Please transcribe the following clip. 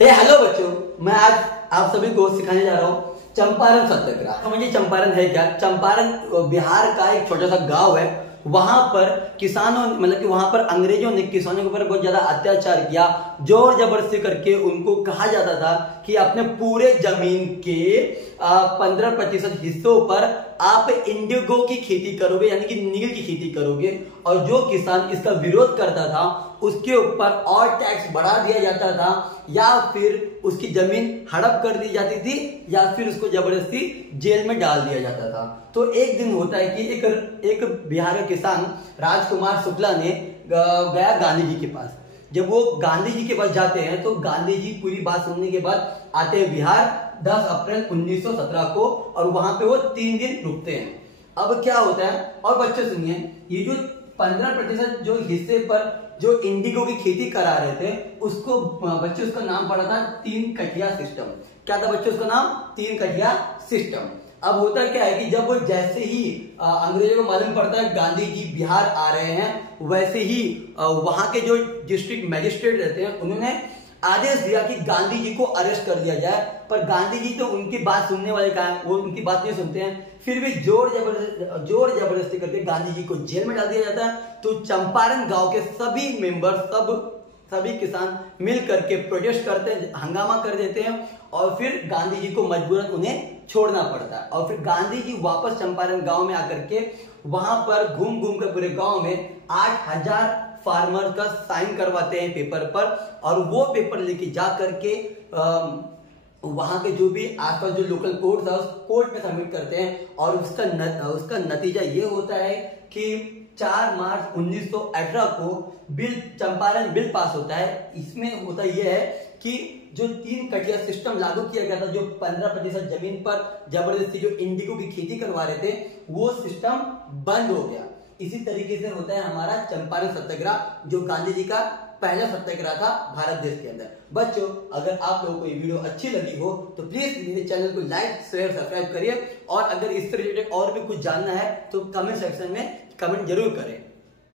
Hello बच्चों, मैं आज आप सभी को सिखाने जा रहा हूँ चंपारण सत्याग्रह। समझिए चंपारण है क्या। चंपारण बिहार का एक छोटा सा गांव है। वहां पर किसानों मतलब कि वहां पर अंग्रेजों ने किसानों के ऊपर बहुत ज्यादा अत्याचार किया, जोर जबरदस्ती करके उनको कहा जाता था कि अपने पूरे जमीन के 15% हिस्सों पर आप इंडिगो की खेती करोगे, यानी कि नील की खेती करोगे। और जो किसान इसका विरोध करता था उसके ऊपर और टैक्स बढ़ा दिया जाता था, या फिर उसकी जमीन हड़प कर दी जाती थी, या फिर उसको जबरदस्ती जेल में डाल दिया जाता था। तो एक दिन होता है कि एक बिहार के किसान राजकुमार शुक्ला ने गया गांधी जी के पास। जब वो गांधी जी के पास जाते हैं तो गांधी जी पूरी बात सुनने के बाद आते हैं बिहार 10 अप्रैल 1917 को, और वहां पे वो 3 दिन रुकते हैं। अब क्या होता है, और बच्चे सुनिए, ये जो 15% जो हिस्से पर जो इंडिगो की खेती करा रहे थे उसको बच्चे उसका नाम पड़ा था 3 कटिया सिस्टम। क्या था बच्चे उसका नाम? 3 कटिया सिस्टम। अब होता क्या है कि जब वो जैसे ही अंग्रेजों को मालूम पड़ता है गांधी जी बिहार आ रहे हैं, वैसे ही वहां के जो डिस्ट्रिक्ट मैजिस्ट्रेट रहते हैं उन्होंने आदेश दिया कि गांधी जी को अरेस्ट कर दिया जाए। पर गांधी जी तो उनकी बात सुनने वाले कहां हैं, वो उनकी बात नहीं सुनते हैं। फिर भी जोर जबरदस्ती करके गांधी जी को जेल में डाल दिया जाता है। तो चंपारण गांव के सभी मेंबर सभी किसान मिल करके प्रोटेस्ट करते हैं, हंगामा कर देते हैं, और फिर गांधी जी को मजबूरन उन्हें छोड़ना पड़ता है। और फिर गांधी जी वापस चंपारण गांव में आकर के वहां पर घूम घूम कर पूरे गांव में 8000 फार्मर का साइन करवाते हैं पेपर पर, और वो पेपर लेके जा करके वहां के जो भी आसपास जो लोकल कोर्ट था उस कोर्ट में सबमिट करते हैं। और उसका नतीजा ये होता है कि 4 मार्च 1918 को चंपारण बिल पास होता है। इसमें होता यह है कि जो 3 कटिया सिस्टम लागू किया गया था, जो 15% जमीन पर जबरदस्ती जो इंडिगो की खेती करवा रहे थे, वो सिस्टम बंद हो गया। इसी तरीके से होता है हमारा चंपारण सत्याग्रह, जो गांधी जी का पहला सत्याग्रह था भारत देश के अंदर। बच्चों, अगर आप लोगों को ये वीडियो अच्छी लगी हो तो प्लीज मेरे चैनल को लाइक शेयर सब्सक्राइब करिए, और अगर इससे रिलेटेड और भी कुछ जानना है तो कमेंट सेक्शन में कमेंट जरूर करें।